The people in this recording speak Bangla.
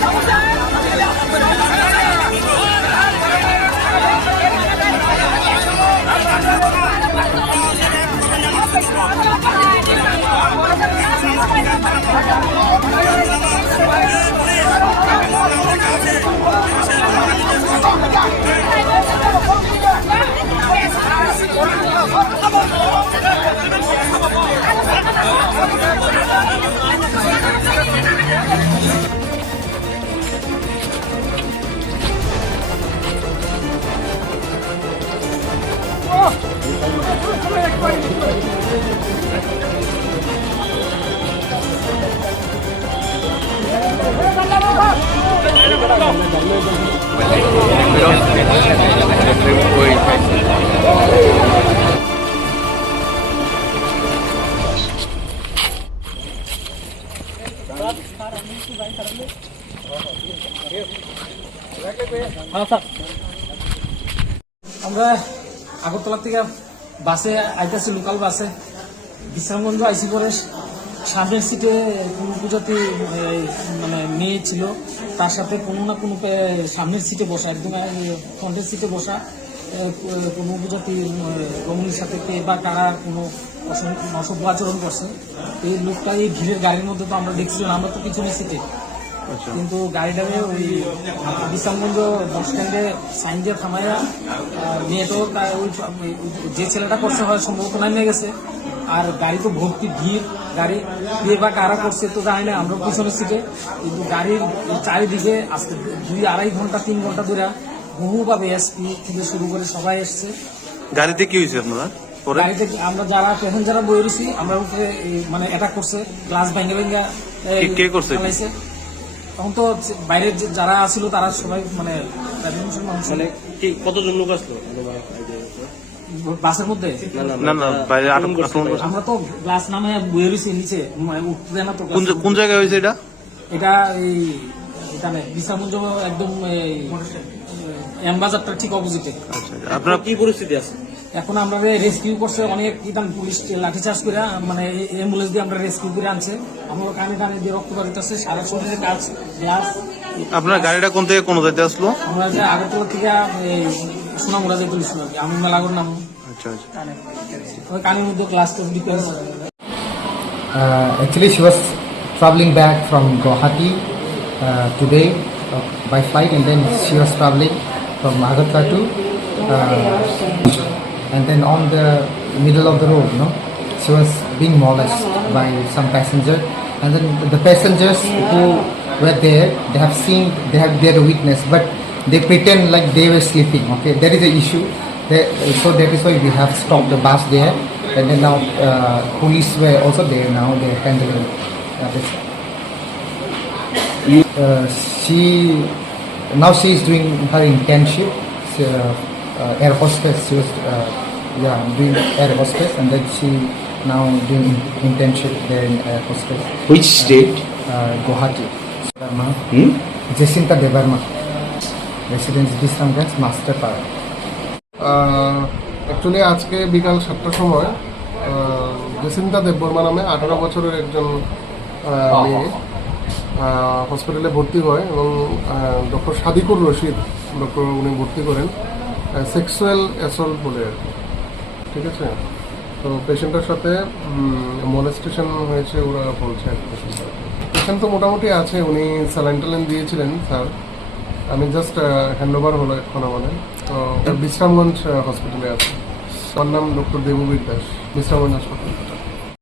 Vamos lá! আমরা আগরতলা থেকে বাসে আইতেছি লোকাল বাসে। বিশ্রামগঞ্জ আইসি পরে। সামনের সিটে কোনো পুজোতে মানে মেয়ে ছিল, তার সাথে কোনো না কোনো সামনের সিটে বসা, একদম ফ্রন্টের সিটে বসা কোনো পুজোতে রমণীর সাথে বা কারা কোনো অসভ্য আচরণ করছে, এই লোকটা এই ভিড়ের গাড়ির মধ্যে তো আমরা দেখছিলাম, আমরা তো পিছনের সিটে। কিন্তু গাড়িটাকে ওই বিশ্রামগঞ্জ বাস স্ট্যান্ডে সাইন দিয়ে থামাইয়া মেয়েটাও ওই যে ছেলেটা করছে হয় সম্ভবত নামে গেছে। আর গাড়ি তো ভর্তি ভিড় গাড়ি বিয়ে বা কারা করছে তো জানি না আমরা পিছনের সিটে কিন্তু গাড়ির চারিদিকে আজকে দুই আড়াই ঘণ্টা তিন ঘণ্টা ধরে বহুভাবে এসপি থেকে শুরু করে সবাই এসছে। গাড়িতে কি হয়েছে আপনারা? গাড়িতে আমরা যারা প্যাসেঞ্জাররা বই রয়েছি আমরা মানে অ্যাটাক করছে গ্লাস ভেঙে ভেঙে কে করছে? তখন তো বাইরের যে- যারা ছিল তারা সবাই মানে মুসলমান মানে কি কতজন লোক আসলো? বাসের মধ্যে? না না বাইরে আমরা তো গ্লাস নামে বয়ে রয়েছি নিচে। উঠতে না তো কোন জায়গায় হয়েছে এটা? এটা এই এখানে বিশামঞ্জ একদম এমবাজারটা ঠিক অপোজিটে আচ্ছা আপনারা কি পরিস্থিতি আছে? এখন আমরা রেস্কিউ করছে অনেক ইতান পুলিশ লাঠিচার্জ করে মানে অ্যাম্বুলেন্স দিয়ে আমরা রেস্কিউ করে আনছে। আমরা কানে কানে দিয়ে রক্ত বাড়িতে আছে সারা শরীরে কাজ গ্লাস আপনার গাড়িটা কোন থেকে কোন জায়গায় আসলো? আমরা যে আগরতলা থেকে এই সোনামুড়া যেতে তুলিছিল আর কি। আমি মেলাগর নাম। আচ্ছা আচ্ছা। ওই কানের মধ্যে গ্লাস টাস ডিপেন্স actually, she was traveling back from Guwahati uh, today uh, by flight, and then she was traveling from Agartala to, uh, and then on the middle of the road, no, she was being molested by some passenger, and then the passengers who were there, they have seen, they have they are witness, but they pretend like they were sleeping. Okay, that is the issue. There, so that is why we have stopped the bus there, and then now uh, police were also there. Now they are handling uh, this. Uh, she now she is doing her internship. Uh, air hostess. She was uh, yeah doing air hostess, and then she now doing internship there in air hostess. Which state Uh, Guwahati. Devarma. Jacinta Devarma. Residence Bisramganj, Master Park. Actually আজকে বিকাল সাতটার সময় আহ, জেসিন্তা দেববর্মা নামে আঠারো বছরের একজন আহ, মেয়ে হসপিটালে ভর্তি হয় এবং ডক্টর সাদিকুর রশিদ ডক্টর উনি ভর্তি করেন সেক্সুয়াল অ্যাসল্ট বলে আর কি। ঠিক আছে? তো পেশেন্টের সাথে মলেস্টেশন হয়েছে ওরা বলছে আর পেশেন্ট তো মোটামুটি আছে, উনি স্যালাইন ট্যালাইন দিয়েছিলেন স্যার আমি জাস্ট হ্যান্ড ওভার হলো এখন আমাদের। তো বিশ্রামগঞ্জ হসপিটালে আছে। আমার নাম ডক্টর দেববীর দাস, বিশ্রামগঞ্জ হাসপাতাল